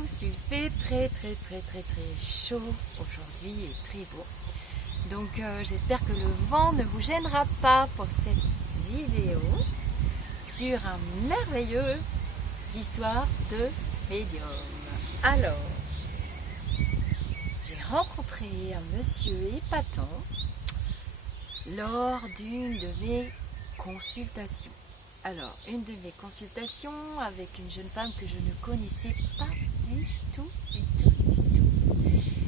tous, il fait très chaud aujourd'hui et très beau. Donc j'espère que le vent ne vous gênera pas pour cette vidéo sur un merveilleux histoire de médium. Alors, j'ai rencontré un monsieur épatant lors d'une de mes consultations. Alors, une de mes consultations avec une jeune femme que je ne connaissais pas du tout.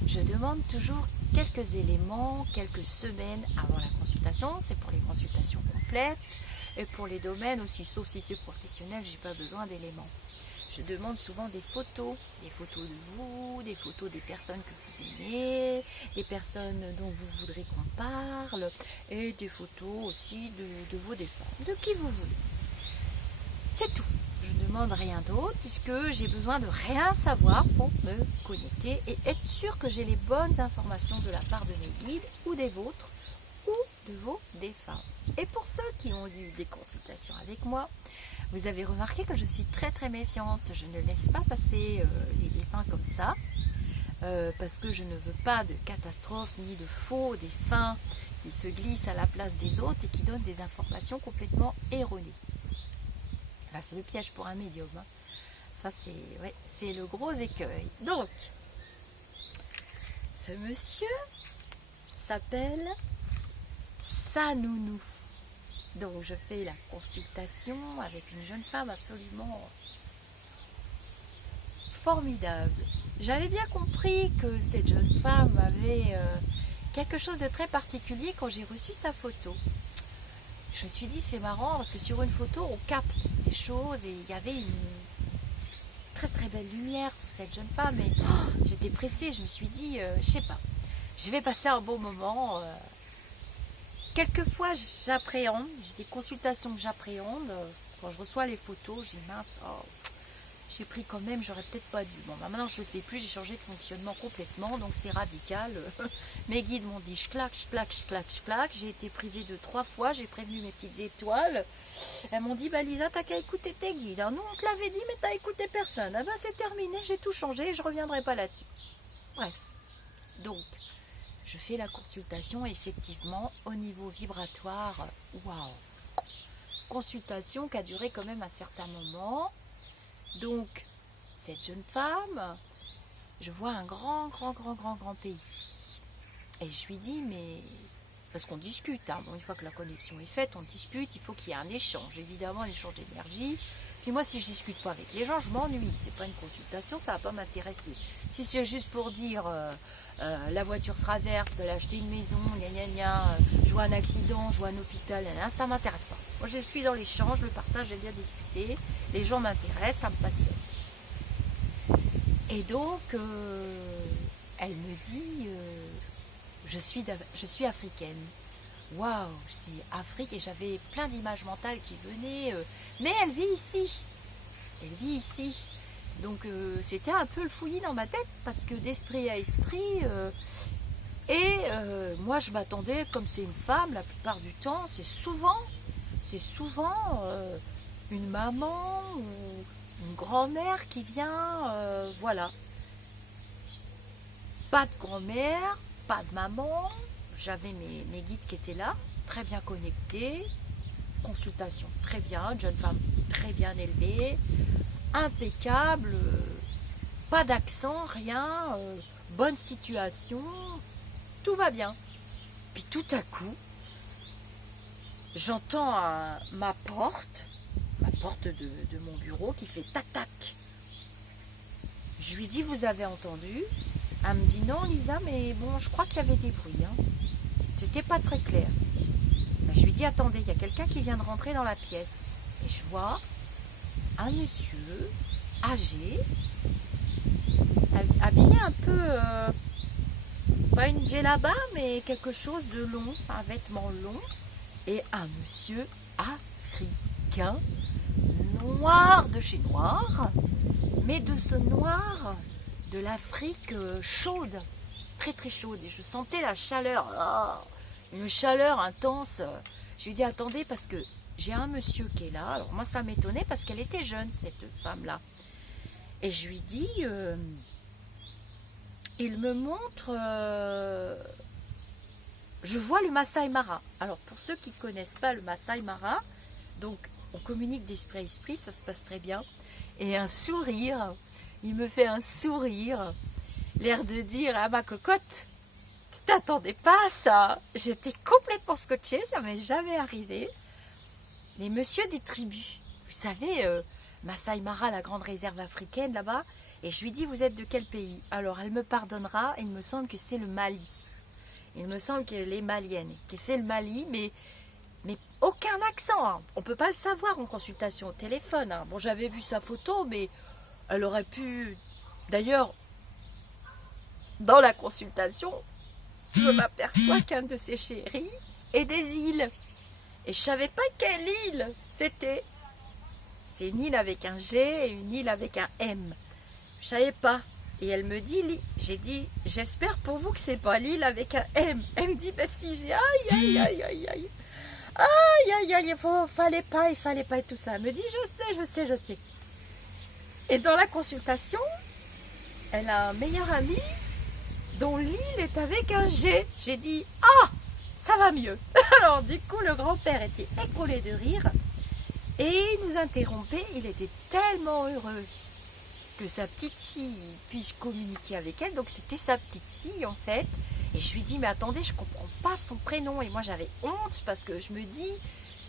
Je demande toujours quelques éléments, quelques semaines avant la consultation. C'est pour les consultations complètes et pour les domaines aussi, sauf si c'est professionnel, j'ai pas besoin d'éléments. Je demande souvent des photos de vous, des photos des personnes que vous aimez, des personnes dont vous voudrez qu'on parle, et des photos aussi de vos défunts, de qui vous voulez. C'est tout. Je ne demande rien d'autre puisque j'ai besoin de rien savoir pour me connecter et être sûr que j'ai les bonnes informations de la part de mes guides ou des vôtres ou de vos défunts. Et pour ceux qui ont eu des consultations avec moi, vous avez remarqué que je suis très méfiante. Je ne laisse pas passer les défunts comme ça parce que je ne veux pas de catastrophe ni de faux défunts qui se glissent à la place des autres et qui donnent des informations complètement erronées. Là, c'est le piège pour un médium. Hein. Ça, c'est le gros écueil. Donc, ce monsieur s'appelle Sanounou. Donc, je fais la consultation avec une jeune femme absolument formidable. J'avais bien compris que cette jeune femme avait quelque chose de très particulier quand j'ai reçu sa photo. Je me suis dit, c'est marrant parce que sur une photo, on capte des choses et il y avait une très belle lumière sur cette jeune femme. Et j'étais pressée, je me suis dit, je sais pas, je vais passer un bon moment. Quelquefois, j'appréhende, j'ai des consultations que j'appréhende. Quand je reçois les photos, je dis, mince, j'ai pris quand même, j'aurais peut-être pas dû. Bon, maintenant je ne le fais plus, j'ai changé de fonctionnement complètement, donc c'est radical. Mes guides m'ont dit, je claque. J'ai été privée de 3 fois, j'ai prévenu mes petites étoiles. Elles m'ont dit, bah Lisa, t'as qu'à écouter tes guides. Hein. Nous, on te l'avait dit, mais t'as écouté personne. Ah ben c'est terminé, j'ai tout changé et je reviendrai pas là-dessus. Bref, donc, je fais la consultation, effectivement, au niveau vibratoire, waouh. Consultation qui a duré quand même un certain moment. Donc, cette jeune femme, je vois un grand pays. Et je lui dis, mais... Parce qu'on discute, hein. Bon, une fois que la connexion est faite, on discute, il faut qu'il y ait un échange, évidemment, un échange d'énergie. Puis moi, si je ne discute pas avec les gens, je m'ennuie. C'est pas une consultation, ça ne va pas m'intéresser. Si c'est juste pour dire, la voiture sera verte, vous allez acheter une maison, je vois un accident, je vois un hôpital, ça ne m'intéresse pas. Moi, je suis dans l'échange, le partage, j'aime bien discuter. Les gens m'intéressent, ça me passionne. Et donc, elle me dit, je suis africaine. Waouh, je dis Afrique et j'avais plein d'images mentales qui venaient. Mais elle vit ici. Donc c'était un peu le fouillis dans ma tête parce que d'esprit à esprit. Moi je m'attendais, comme c'est une femme, la plupart du temps, c'est souvent une maman ou une grand-mère qui vient. Voilà. Pas de grand-mère, pas de maman. J'avais mes guides qui étaient là, très bien connectés, consultation très bien, jeune femme très bien élevée, impeccable, pas d'accent, rien, bonne situation, tout va bien. Puis tout à coup, j'entends ma porte de mon bureau qui fait tac-tac. Je lui dis, vous avez entendu ? Elle me dit, non Lisa, mais bon, je crois qu'il y avait des bruits. Hein. C'était pas très clair. Ben, je lui dis, attendez, il y a quelqu'un qui vient de rentrer dans la pièce. Et je vois un monsieur âgé, habillé un peu, pas une djellaba, mais quelque chose de long, un vêtement long. Et un monsieur africain, noir de chez noir, mais de ce noir de l'Afrique chaude, très chaude. Et je sentais la chaleur, une chaleur intense. Je lui ai dit, attendez, parce que j'ai un monsieur qui est là. Alors moi, ça m'étonnait parce qu'elle était jeune, cette femme-là. Et je lui dis, il me montre, je vois le Masai Mara. Alors pour ceux qui ne connaissent pas le Masai Mara, donc on communique d'esprit à esprit, ça se passe très bien. Et un sourire, il me fait un sourire, l'air de dire, ah ma cocotte, tu t'attendais pas à ça. J'étais complètement scotchée, ça m'est jamais arrivé. Les messieurs des tribus, vous savez, Masai Mara, la grande réserve africaine là-bas, et je lui dis, vous êtes de quel pays? Alors elle me pardonnera, il me semble que c'est le Mali. Il me semble qu'elle est malienne, que c'est le Mali, mais aucun accent. Hein. On ne peut pas le savoir en consultation au téléphone. Hein. Bon, j'avais vu sa photo, mais elle aurait pu... D'ailleurs, dans la consultation, je m'aperçois qu'un de ses chéris est des îles. Et je ne savais pas quelle île c'était. C'est une île avec un G et une île avec un M. Je ne savais pas. Et elle me dit, j'ai dit, j'espère pour vous que c'est pas l'île avec un M. Elle me dit, bah si, j'ai aïe, aïe, aïe, aïe, aïe. Aïe, aïe, aïe, il fallait pas et tout ça. Elle me dit, je sais. Et dans la consultation, elle a un meilleur ami dont l'île est avec un G. J'ai dit, ah, ça va mieux. Alors du coup, le grand-père était écroulé de rire et il nous interrompait. Il était tellement heureux que sa petite fille puisse communiquer avec elle. Donc c'était sa petite fille en fait. Et je lui dis, mais attendez, je comprends pas son prénom. Et moi j'avais honte parce que je me dis,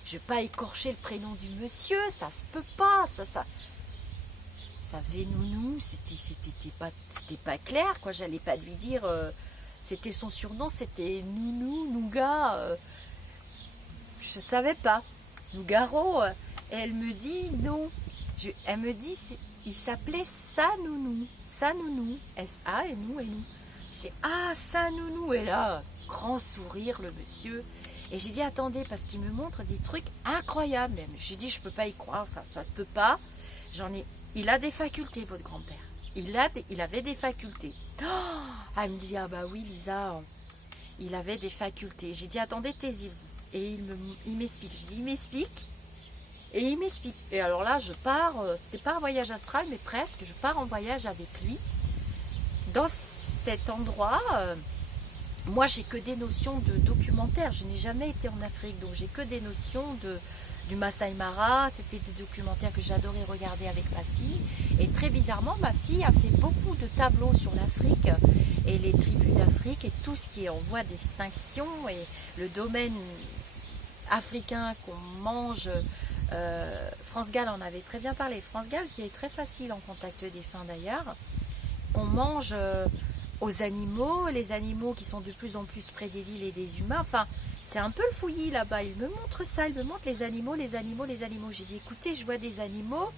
je vais pas écorcher le prénom du monsieur, ça se peut pas, ça faisait nounou, c'était pas clair, quoi. J'allais pas lui dire, c'était son surnom, c'était Nounou, Nougat, je savais pas, Nougaro. Et elle me dit non, elle me dit, il s'appelait Sanounou, S-A et nous. J'ai ah, Sanounou, et là, grand sourire le monsieur. Et j'ai dit attendez, parce qu'il me montre des trucs incroyables. J'ai dit je peux pas y croire, ça se peut pas. Il a des facultés, votre grand-père. Il avait des facultés. Oh, elle me dit ah bah oui Lisa, il avait des facultés. J'ai dit attendez, taisez-vous. Et il m'explique. J'ai dit il m'explique. Et il m'explique. Et alors là je pars, c'était pas un voyage astral mais presque, je pars en voyage avec lui. Dans cet endroit, moi j'ai que des notions de documentaire, je n'ai jamais été en Afrique, donc j'ai que des notions du Masai Mara. C'était des documentaires que j'adorais regarder avec ma fille, et très bizarrement ma fille a fait beaucoup de tableaux sur l'Afrique et les tribus d'Afrique et tout ce qui est en voie d'extinction et le domaine africain qu'on mange. France Gall en avait très bien parlé, France Gall qui est très facile en contact défunt d'ailleurs, qu'on mange aux animaux, les animaux qui sont de plus en plus près des villes et des humains. Enfin, c'est un peu le fouillis là-bas. Il me montre ça, il me montre les animaux. J'ai dit, écoutez, je vois des animaux,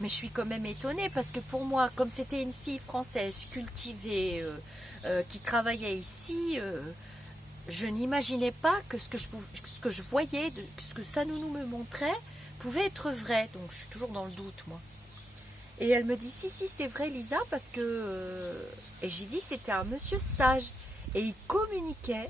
mais je suis quand même étonnée parce que pour moi, comme c'était une fille française cultivée qui travaillait ici, je n'imaginais pas que ce que je voyais, ce que Sanounou me montrait, pouvait être vrai. Donc, je suis toujours dans le doute, moi. Et elle me dit, si, c'est vrai Lisa, parce que... Et j'ai dit, c'était un monsieur sage. Et il communiquait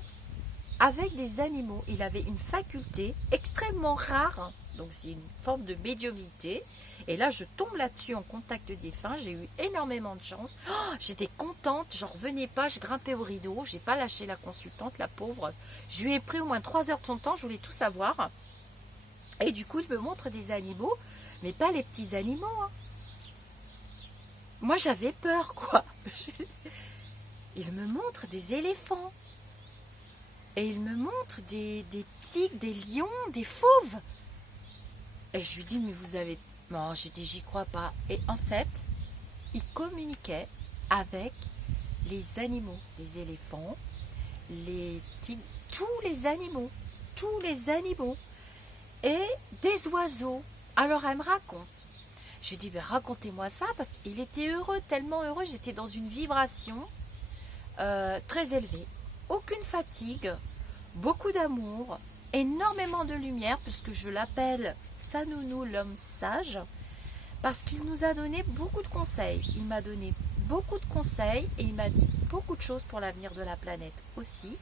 avec des animaux. Il avait une faculté extrêmement rare. Donc c'est une forme de médiumnité. Et là, je tombe là-dessus en contact défunt. J'ai eu énormément de chance. Oh, j'étais contente, j'en revenais pas. Je grimpais au rideau. J'ai pas lâché la consultante, la pauvre. Je lui ai pris au moins 3 heures de son temps. Je voulais tout savoir. Et du coup, il me montre des animaux. Mais pas les petits animaux, hein. Moi, j'avais peur, quoi. Il me montre des éléphants. Et il me montre des tigres, des lions, des fauves. Et je lui dis, mais vous avez... Non, j'ai dit, j'y crois pas. Et en fait, il communiquait avec les animaux, les éléphants, les tigres, tous les animaux. Et des oiseaux. Alors, elle me raconte. Je lui dis, ben, racontez-moi ça, parce qu'il était heureux, tellement heureux, j'étais dans une vibration très élevée. Aucune fatigue, beaucoup d'amour, énormément de lumière, puisque je l'appelle Sanounou, l'homme sage, parce qu'il nous a donné beaucoup de conseils. Il m'a donné beaucoup de conseils et il m'a dit beaucoup de choses pour l'avenir de la planète aussi.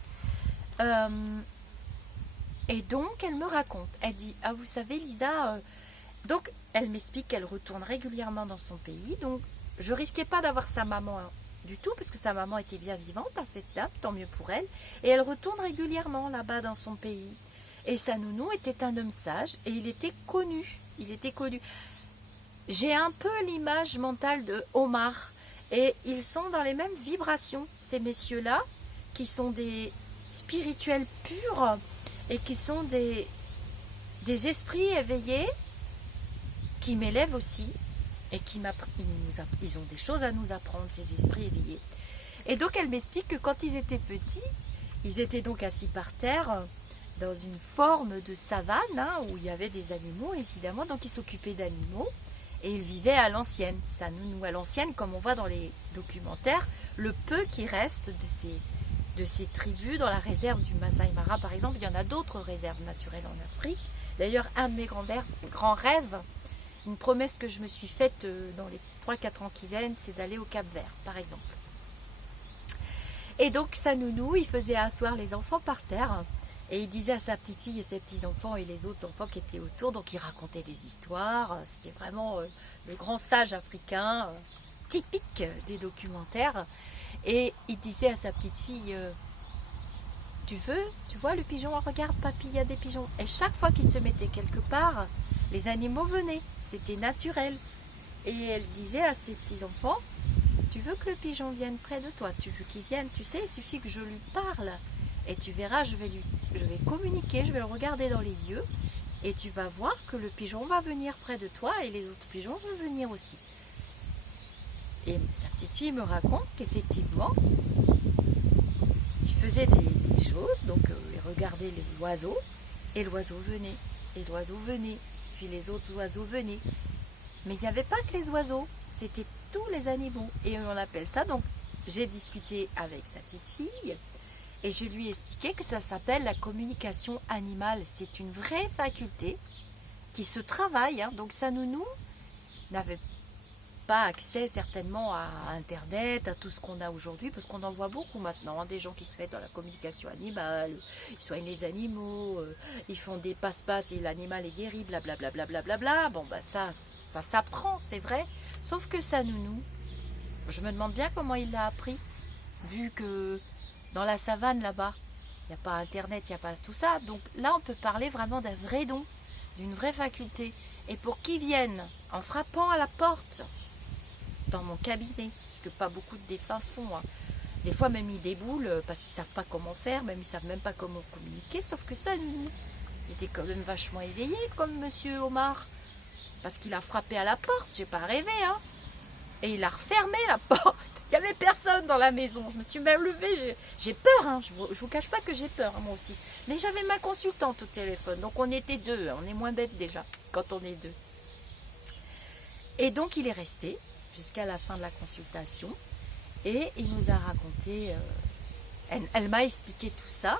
Et donc, elle me raconte, elle dit, vous savez Lisa... Donc, elle m'explique qu'elle retourne régulièrement dans son pays. Donc, je risquais pas d'avoir sa maman du tout, parce que sa maman était bien vivante à cette date, tant mieux pour elle. Et elle retourne régulièrement là-bas dans son pays. Et sa nounou était un homme sage et il était connu. Il était connu. J'ai un peu l'image mentale de Omar. Et ils sont dans les mêmes vibrations, ces messieurs-là, qui sont des spirituels purs et qui sont des esprits éveillés qui m'élèvent aussi et ils ont des choses à nous apprendre, ces esprits éveillés. Et donc elle m'explique que quand ils étaient petits, ils étaient donc assis par terre dans une forme de savane, hein, où il y avait des animaux évidemment, donc ils s'occupaient d'animaux et ils vivaient à l'ancienne, ça nous à l'ancienne comme on voit dans les documentaires, le peu qui reste de ces tribus dans la réserve du Masai Mara par exemple. Il y en a d'autres réserves naturelles en Afrique. D'ailleurs un de mes grands rêves, une promesse que je me suis faite dans les 3-4 ans qui viennent, c'est d'aller au Cap-Vert par exemple. Et donc sa nounou, il faisait asseoir les enfants par terre et il disait à sa petite fille et ses petits-enfants et les autres enfants qui étaient autour, donc il racontait des histoires, c'était vraiment le grand sage africain, typique des documentaires. Et il disait à sa petite fille, tu vois le pigeon, regarde papy, il y a des pigeons. Et chaque fois qu'il se mettait quelque part, les animaux venaient, c'était naturel. Et elle disait à ses petits-enfants, tu veux que le pigeon vienne près de toi, tu veux qu'il vienne, tu sais, il suffit que je lui parle. Et tu verras, je vais communiquer, je vais le regarder dans les yeux. Et tu vas voir que le pigeon va venir près de toi et les autres pigeons vont venir aussi. Et sa petite fille me raconte qu'effectivement, il faisait des choses, donc il regardait l'oiseau, et l'oiseau venait, et l'oiseau venait, puis les autres oiseaux venaient. Mais il n'y avait pas que les oiseaux, c'était tous les animaux. Et on appelle ça, donc j'ai discuté avec sa petite fille, et je lui ai expliqué que ça s'appelle la communication animale. C'est une vraie faculté qui se travaille, hein. Donc sa nounou n'avait pas accès certainement à Internet, à tout ce qu'on a aujourd'hui, parce qu'on en voit beaucoup maintenant, hein, des gens qui se mettent dans la communication animale, ils soignent les animaux, ils font des passe-passe et l'animal est guéri, blablabla. Bon, bah ça s'apprend, c'est vrai. Sauf que sa nounou, je me demande bien comment il l'a appris, vu que dans la savane là-bas, il n'y a pas Internet, il n'y a pas tout ça. Donc là, on peut parler vraiment d'un vrai don, d'une vraie faculté. Et pour qu'ils viennent en frappant à la porte, dans mon cabinet, ce que pas beaucoup de défunts font, hein. Des fois même ils déboulent parce qu'ils savent pas comment faire, même ils savent même pas comment communiquer, sauf que ça, il était quand même vachement éveillé comme monsieur Omar, parce qu'il a frappé à la porte, j'ai pas rêvé, hein. Et il a refermé la porte, il y avait personne dans la maison, je me suis même levée, j'ai peur, hein. Je vous cache pas que j'ai peur, hein, moi aussi, mais j'avais ma consultante au téléphone, donc on était deux, on est moins bêtes déjà quand on est deux. Et donc il est resté jusqu'à la fin de la consultation et il nous a raconté, elle m'a expliqué tout ça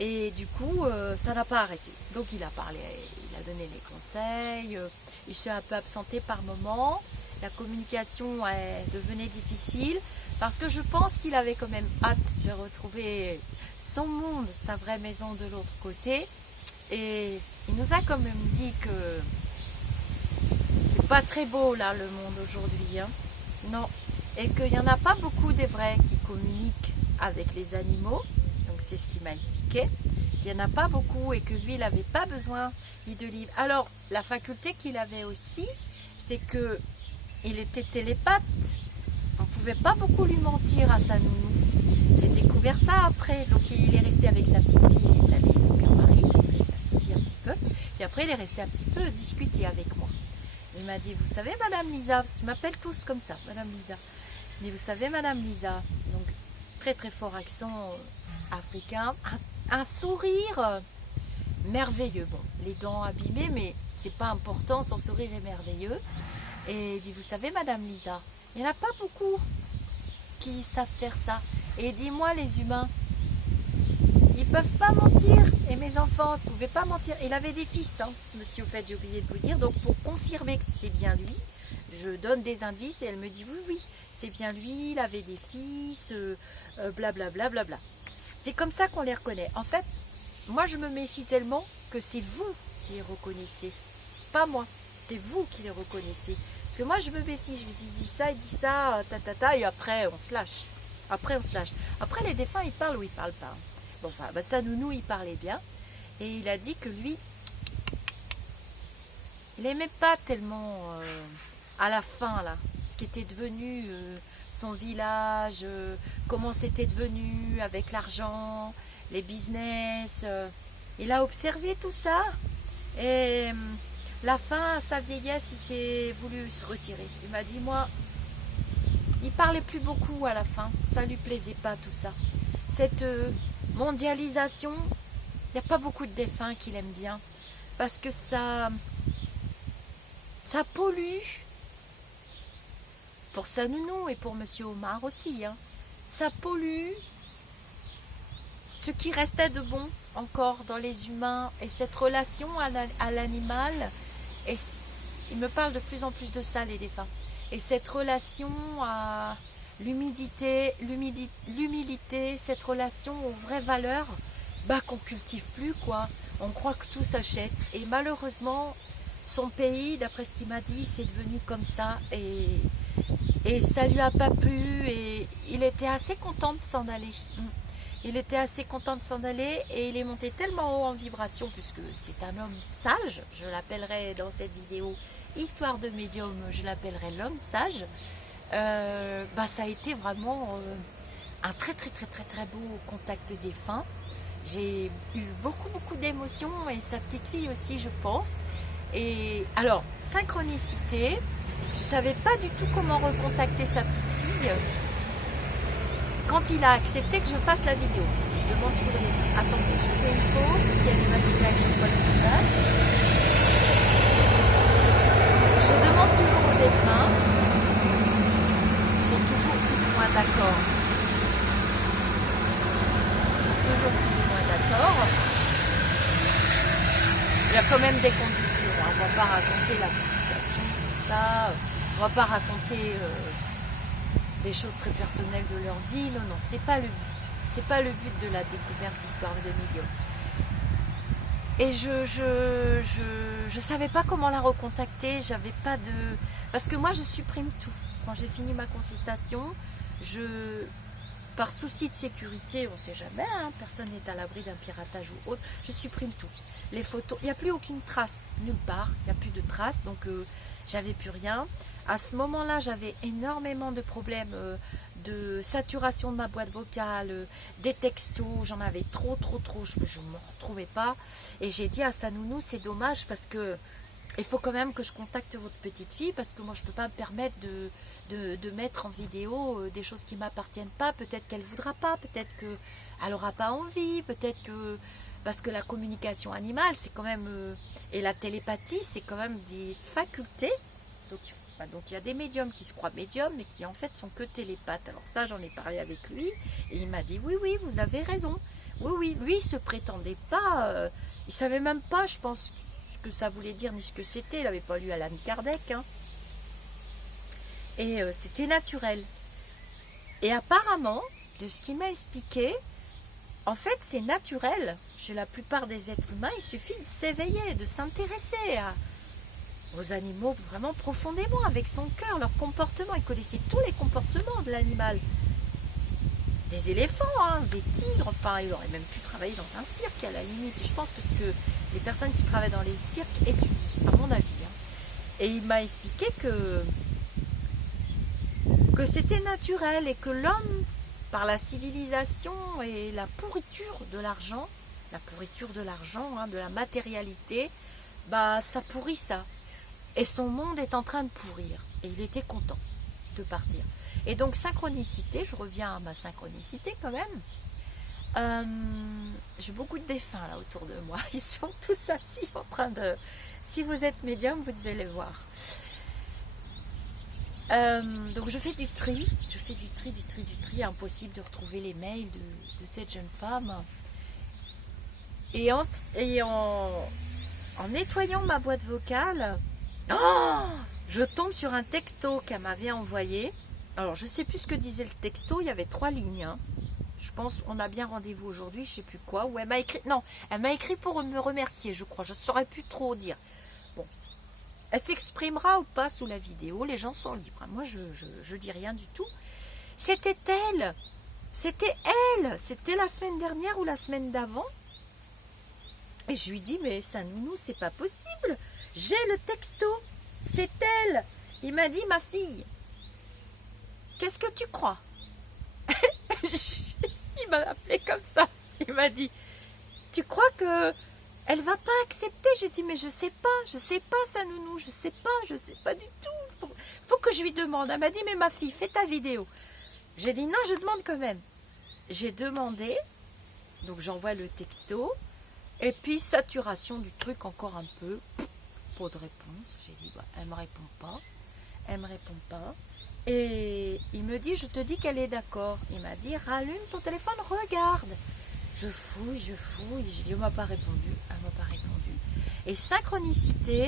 et du coup ça n'a pas arrêté. Donc il a parlé, il a donné les conseils, il s'est un peu absenté par moment, la communication devenait difficile parce que je pense qu'il avait quand même hâte de retrouver son monde, sa vraie maison de l'autre côté, et il nous a quand même dit que c'est pas très beau là le monde aujourd'hui, hein. Non, et qu'il n'y en a pas beaucoup des vrais qui communiquent avec les animaux, donc c'est ce qu'il m'a expliqué. Il n'y en a pas beaucoup et que lui il n'avait pas besoin ni de livres. Alors la faculté qu'il avait aussi, c'est que il était télépathe, on ne pouvait pas beaucoup lui mentir à sa nounou. J'ai découvert ça après, donc il est resté avec sa petite fille, il est allé donc à Paris avec sa petite fille un petit peu, puis après il est resté un petit peu discuter avec moi. Il m'a dit, vous savez Madame Lisa, parce qu'ils m'appellent tous comme ça, Madame Lisa. Il dit, vous savez Madame Lisa, donc très très fort accent africain, un sourire merveilleux. Bon, les dents abîmées, mais c'est pas important, son sourire est merveilleux. Et il dit, vous savez Madame Lisa, il n'y en a pas beaucoup qui savent faire ça. Et il dit, moi les humains, ils peuvent pas mentir. Et mes enfants ne pouvaient pas mentir. Il avait des fils, hein, ce monsieur, au fait, j'ai oublié de vous dire. Donc pour confirmer que c'était bien lui, je donne des indices et elle me dit, oui, c'est bien lui, il avait des fils, blablabla. C'est comme ça qu'on les reconnaît. En fait, moi je me méfie tellement que c'est vous qui les reconnaissez, pas moi. C'est vous qui les reconnaissez. Parce que moi, je me méfie, je lui dis ça, il dit ça, et après, on se lâche. Après, on se lâche. Après, les défunts, ils parlent ou ils parlent pas. Bon, enfin, bah, ça, Nounou, il parlait bien. Et il a dit que lui, il aimait pas tellement, à la fin, là, ce qui était devenu son village, comment c'était devenu avec l'argent, les business. Il a observé tout ça. Et la fin, à sa vieillesse, il s'est voulu se retirer. Il m'a dit, moi, il parlait plus beaucoup à la fin. Ça lui plaisait pas, tout ça. Cette mondialisation, il n'y a pas beaucoup de défunts qui l'aiment bien. Parce que ça pollue. Pour sa nounou et pour Monsieur Omar aussi. Hein. Ça pollue ce qui restait de bon encore dans les humains. Et cette relation à l'animal, et il me parle de plus en plus de ça, les défunts. Et cette relation à l'humilité, cette relation aux vraies valeurs, bah qu'on cultive plus, quoi. On croit que tout s'achète. Et malheureusement, son pays, d'après ce qu'il m'a dit, c'est devenu comme ça. Et ça lui a pas plu. Et il était assez content de s'en aller. Il était assez content de s'en aller. Et il est monté tellement haut en vibration, puisque c'est un homme sage. Je l'appellerai dans cette vidéo Histoire de médium, je l'appellerai l'homme sage. Bah ça a été vraiment un très beau contact défunt. J'ai eu beaucoup d'émotions et sa petite fille aussi, je pense. Et alors, synchronicité, je ne savais pas du tout comment recontacter sa petite fille quand il a accepté que je fasse la vidéo. Parce que je demande toujours les... Attendez, je fais une pause parce qu'il y a des machines à qui passent. Je demande toujours aux défunts. Ils sont toujours plus ou moins d'accord. Toujours plus ou moins d'accord. Il y a quand même des conditions. On ne va pas raconter la consultation, tout ça. On ne va pas raconter des choses très personnelles de leur vie. Non, c'est pas le but. C'est pas le but de la découverte d'Histoire de médium. Et je savais pas comment la recontacter. J'avais pas de... Parce que moi, je supprime tout. Quand j'ai fini ma consultation, par souci de sécurité, on ne sait jamais, hein, personne n'est à l'abri d'un piratage ou autre, je supprime tout. Les photos, il n'y a plus aucune trace, nulle part, il n'y a plus de traces, donc j'avais plus rien. À ce moment-là, j'avais énormément de problèmes de saturation de ma boîte vocale, des textos, j'en avais trop, je ne me retrouvais pas. Et j'ai dit à sa nounou, c'est dommage parce que il faut quand même que je contacte votre petite fille parce que moi je ne peux pas me permettre de mettre en vidéo des choses qui ne m'appartiennent pas. Peut-être qu'elle ne voudra pas, peut-être qu'elle n'aura pas envie, peut-être que... Parce que la communication animale, c'est quand même... et la télépathie, c'est quand même des facultés. Donc il y a des médiums qui se croient médiums, mais qui en fait sont que télépathes. Alors ça, j'en ai parlé avec lui, et il m'a dit, oui, vous avez raison. Oui, lui, il ne se prétendait pas... il ne savait même pas, je pense... que ça voulait dire ni ce que c'était, il n'avait pas lu Allan Kardec, hein. Et c'était naturel. Et apparemment, de ce qu'il m'a expliqué, en fait c'est naturel chez la plupart des êtres humains. Il suffit de s'éveiller, de s'intéresser aux animaux vraiment profondément, avec son cœur, leur comportement. Il connaissait tous les comportements de l'animal. Des éléphants, hein, des tigres, enfin il aurait même pu travailler dans un cirque à la limite. Je pense que ce que les personnes qui travaillent dans les cirques étudient, à mon avis. Hein. Et il m'a expliqué que c'était naturel et que l'homme, par la civilisation et la pourriture de l'argent, hein, de la matérialité, bah ça pourrit ça. Et son monde est en train de pourrir. Et il était content de partir. Et donc, synchronicité, je reviens à ma synchronicité quand même. J'ai beaucoup de défunts là autour de moi. Ils sont tous assis en train de... Si vous êtes médium, vous devez les voir. Donc, je fais du tri. Je fais du tri. Impossible de retrouver les mails de cette jeune femme. Et en nettoyant ma boîte vocale, je tombe sur un texto qu'elle m'avait envoyé. Alors, je ne sais plus ce que disait le texto, il y avait 3 lignes. Hein. Je pense qu'on a bien rendez-vous aujourd'hui, je ne sais plus quoi. Ou elle m'a écrit... Non, elle m'a écrit pour me remercier, je crois. Je ne saurais plus trop dire. Bon. Elle s'exprimera ou pas sous la vidéo, les gens sont libres. Moi, je dis rien du tout. C'était elle. C'était elle. C'était la semaine dernière ou la semaine d'avant. Et je lui dis, mais ça, nounou, c'est pas possible. J'ai le texto. C'est elle. Il m'a dit, ma fille, qu'est-ce que tu crois? Il m'a appelé comme ça. Il m'a dit, tu crois que elle va pas accepter? J'ai dit, mais je sais pas ça, nounou, je sais pas du tout. Faut que je lui demande. Elle m'a dit, mais ma fille, fais ta vidéo. J'ai dit, non, je demande quand même. J'ai demandé, donc j'envoie le texto, et puis saturation du truc encore un peu, pas de réponse. J'ai dit, bah, elle me répond pas. Et il me dit, je te dis qu'elle est d'accord. Il m'a dit, rallume ton téléphone, regarde. Je fouille. J'ai dit, elle m'a pas répondu. Et synchronicité,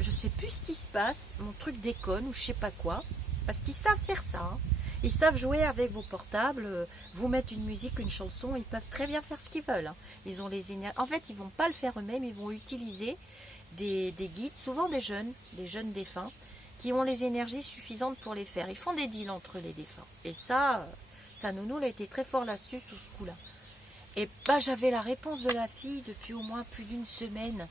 je sais plus ce qui se passe. Mon truc déconne ou je sais pas quoi. Parce qu'ils savent faire ça. Hein. Ils savent jouer avec vos portables, vous mettre une musique, une chanson. Ils peuvent très bien faire ce qu'ils veulent. Hein. Ils ont les énergies. En fait, ils vont pas le faire eux-mêmes. Ils vont utiliser des guides, souvent des jeunes défunts, qui ont les énergies suffisantes pour les faire. Ils font des deals entre les défunts. Et ça nounou, elle a été très fort là-dessus, sous ce coup-là. Et bah, j'avais la réponse de la fille depuis au moins plus d'une semaine.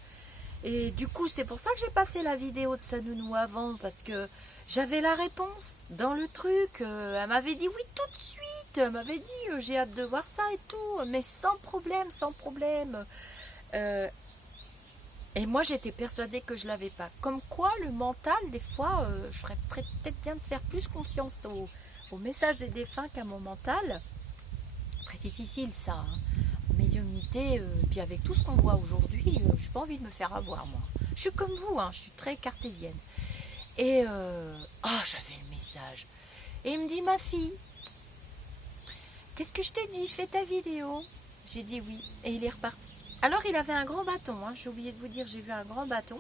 Et du coup, c'est pour ça que j'ai pas fait la vidéo de sa nounou avant, parce que j'avais la réponse dans le truc. Elle m'avait dit oui tout de suite. Elle m'avait dit j'ai hâte de voir ça et tout, mais sans problème. Et moi, j'étais persuadée que je l'avais pas. Comme quoi, le mental, des fois, je ferais peut-être bien de faire plus confiance au message des défunts qu'à mon mental. Très difficile, ça. Hein. En médiumnité, puis avec tout ce qu'on voit aujourd'hui, je n'ai pas envie de me faire avoir, moi. Je suis comme vous, hein, je suis très cartésienne. Et, j'avais le message. Et il me dit, ma fille, qu'est-ce que je t'ai dit? Fais ta vidéo. J'ai dit oui. Et il est reparti. Alors, il avait un grand bâton. Hein. J'ai oublié de vous dire, j'ai vu un grand bâton.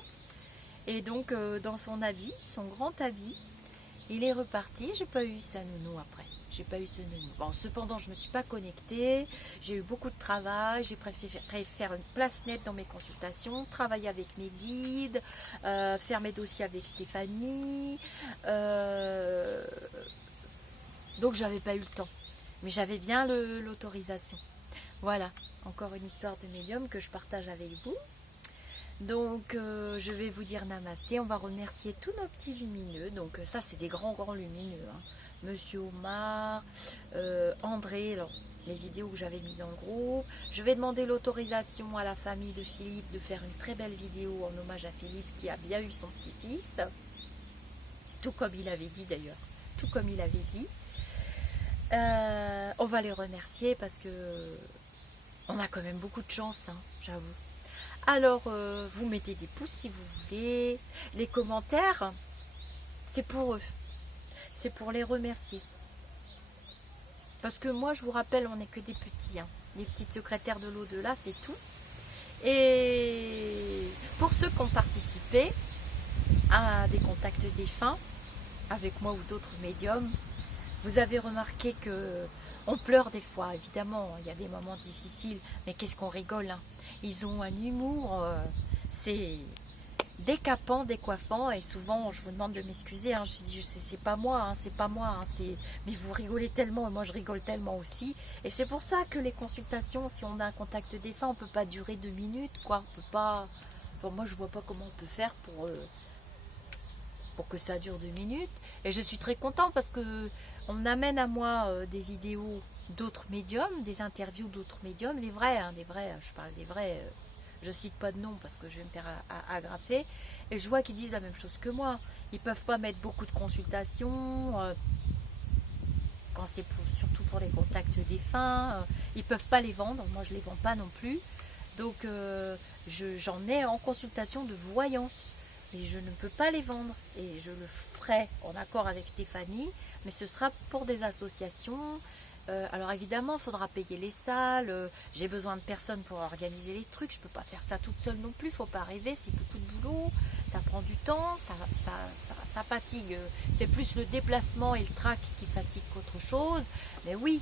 Et donc, dans son habit, son grand habit, il est reparti. J'ai pas eu sa nounou après. J'ai pas eu ce nounou. Bon, cependant, je me suis pas connectée. J'ai eu beaucoup de travail. J'ai préféré faire une place nette dans mes consultations, travailler avec mes guides, faire mes dossiers avec Stéphanie. Donc, j'avais pas eu le temps. Mais j'avais bien l'autorisation. Voilà, encore une histoire de médium que je partage avec vous. Donc, je vais vous dire namasté. On va remercier tous nos petits lumineux. Donc, ça, c'est des grands lumineux. Hein. Monsieur Omar, André, alors, les vidéos que j'avais mis dans le groupe. Je vais demander l'autorisation à la famille de Philippe de faire une très belle vidéo en hommage à Philippe qui a bien eu son petit-fils. Tout comme il avait dit d'ailleurs. Tout comme il avait dit. On va les remercier parce que on a quand même beaucoup de chance, hein, j'avoue. Alors, vous mettez des pouces si vous voulez. Les commentaires, c'est pour eux. C'est pour les remercier. Parce que moi, je vous rappelle, on n'est que des petits. Hein. Des petites secrétaires de l'au-delà, c'est tout. Et pour ceux qui ont participé à des contacts défunts, avec moi ou d'autres médiums, vous avez remarqué que on pleure des fois, évidemment, il y a des moments difficiles, mais qu'est-ce qu'on rigole, hein. Ils ont un humour, c'est décapant, décoiffant, et souvent, je vous demande de m'excuser, hein, je dis, c'est pas moi, hein, mais vous rigolez tellement, et moi je rigole tellement aussi, et c'est pour ça que les consultations, si on a un contact défunt, on peut pas durer 2 minutes, quoi, on peut pas, enfin, moi je vois pas comment on peut faire pour que ça dure 2 minutes. Et je suis très contente parce que on amène à moi des vidéos d'autres médiums, des interviews d'autres médiums, les vrais, hein, je parle des vrais, je cite pas de nom parce que je vais me faire agrafer, et je vois qu'ils disent la même chose que moi. Ils peuvent pas mettre beaucoup de consultations, quand c'est surtout pour les contacts défunts, ils peuvent pas les vendre, moi je les vends pas non plus, donc j'en ai en consultation de voyance. Et je ne peux pas les vendre, et je le ferai en accord avec Stéphanie, mais ce sera pour des associations. Alors évidemment, il faudra payer les salles, j'ai besoin de personnes pour organiser les trucs, je ne peux pas faire ça toute seule non plus, il ne faut pas rêver, c'est beaucoup de boulot, ça prend du temps, ça fatigue, c'est plus le déplacement et le trac qui fatigue qu'autre chose, Mais oui,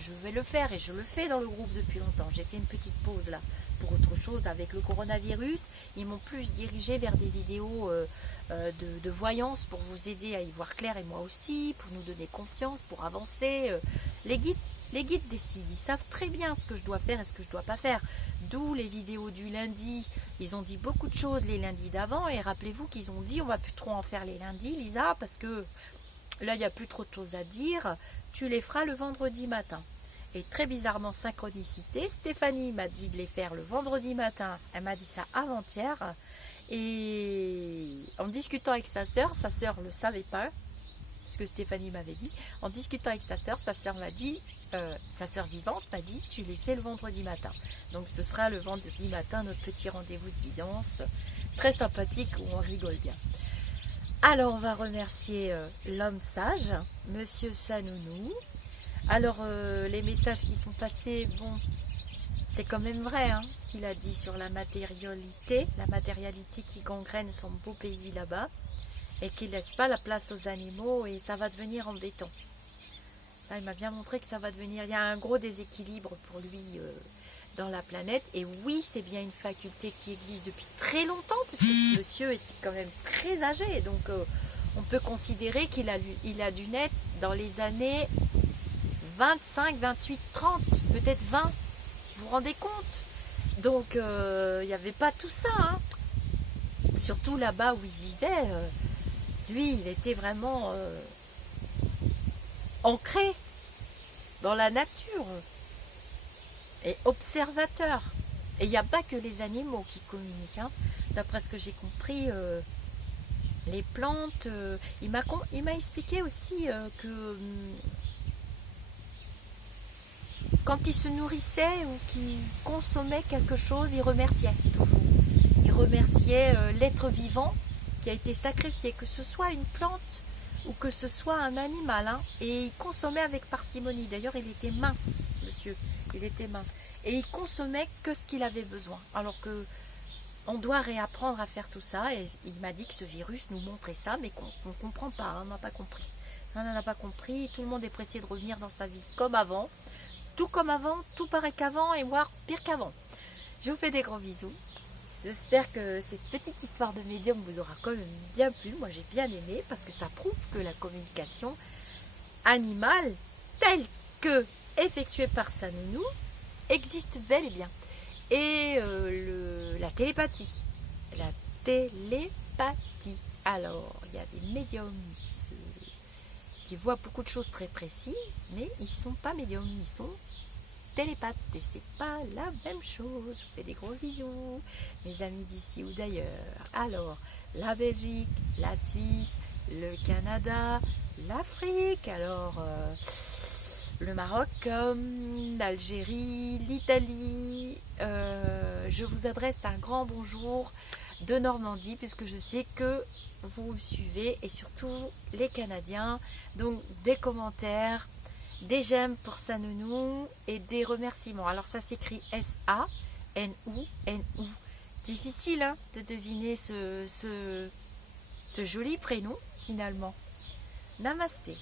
je vais le faire et je le fais dans le groupe depuis longtemps. J'ai fait une petite pause là pour autre chose avec le coronavirus. Ils m'ont plus dirigé vers des vidéos de voyance pour vous aider à y voir clair et moi aussi, pour nous donner confiance, pour avancer. Les guides décident, ils savent très bien ce que je dois faire et ce que je ne dois pas faire. D'où les vidéos du lundi. Ils ont dit beaucoup de choses les lundis d'avant et rappelez-vous qu'ils ont dit on va plus trop en faire les lundis, Lisa, parce que là il n'y a plus trop de choses à dire. Tu les feras le vendredi matin. Et très bizarrement, synchronicité, Stéphanie m'a dit de les faire le vendredi matin. Elle m'a dit ça avant-hier. Et en discutant avec sa sœur ne le savait pas, ce que Stéphanie m'avait dit. En discutant avec sa sœur m'a dit, sa sœur vivante m'a dit, tu les fais le vendredi matin. Donc ce sera le vendredi matin notre petit rendez-vous de guidance, très sympathique où on rigole bien. Alors on va remercier l'homme sage, Monsieur Sanounou. Alors les messages qui sont passés, bon, c'est quand même vrai, hein, ce qu'il a dit sur la matérialité qui gangrène son beau pays là-bas et qui ne laisse pas la place aux animaux et ça va devenir embêtant. Ça, il m'a bien montré que ça va devenir, il y a un gros déséquilibre pour lui dans la planète. Et oui, c'est bien une faculté qui existe depuis très longtemps, puisque ce monsieur était quand même très âgé. Donc, on peut considérer qu'il a dû naître dans les années 25, 28, 30, peut-être 20. Vous vous rendez compte? Donc, il n'y avait pas tout ça. Hein. Surtout là-bas où il vivait, lui, il était vraiment ancré dans la nature. Et observateur. Et il n'y a pas que les animaux qui communiquent. Hein. D'après ce que j'ai compris, les plantes. Il m'a expliqué aussi que quand il se nourrissait ou qu'il consommait quelque chose, il remerciait toujours. Il remerciait l'être vivant qui a été sacrifié, que ce soit une plante ou que ce soit un animal. Hein. Et il consommait avec parcimonie. D'ailleurs, il était mince, ce monsieur. Il était mince. Et il consommait que ce qu'il avait besoin. Alors que on doit réapprendre à faire tout ça. Et il m'a dit que ce virus nous montrait ça, mais qu'on ne comprend pas. Hein, on n'a pas compris. On n'en a pas compris. Tout le monde est pressé de revenir dans sa vie comme avant. Tout comme avant, tout pareil qu'avant et voire pire qu'avant. Je vous fais des gros bisous. J'espère que cette petite histoire de médium vous aura quand même bien plu. Moi, j'ai bien aimé parce que ça prouve que la communication animale, telle que effectuée par Sanounou, existe bel et bien. Et la télépathie. La télépathie. Alors, il y a des médiums qui voient beaucoup de choses très précises, mais ils ne sont pas médiums, ils sont télépathes. Et c'est pas la même chose. Je vous fais des gros bisous, mes amis d'ici ou d'ailleurs. Alors, la Belgique, la Suisse, le Canada, l'Afrique, alors le Maroc, l'Algérie, l'Italie. Je vous adresse un grand bonjour de Normandie, puisque je sais que vous me suivez, et surtout les Canadiens. Donc des commentaires, des j'aime pour Sanounou et des remerciements. Alors ça s'écrit S-A-N-O-N-O. Difficile hein, de deviner ce joli prénom finalement. Namasté.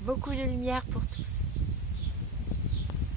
Beaucoup de lumière pour tous.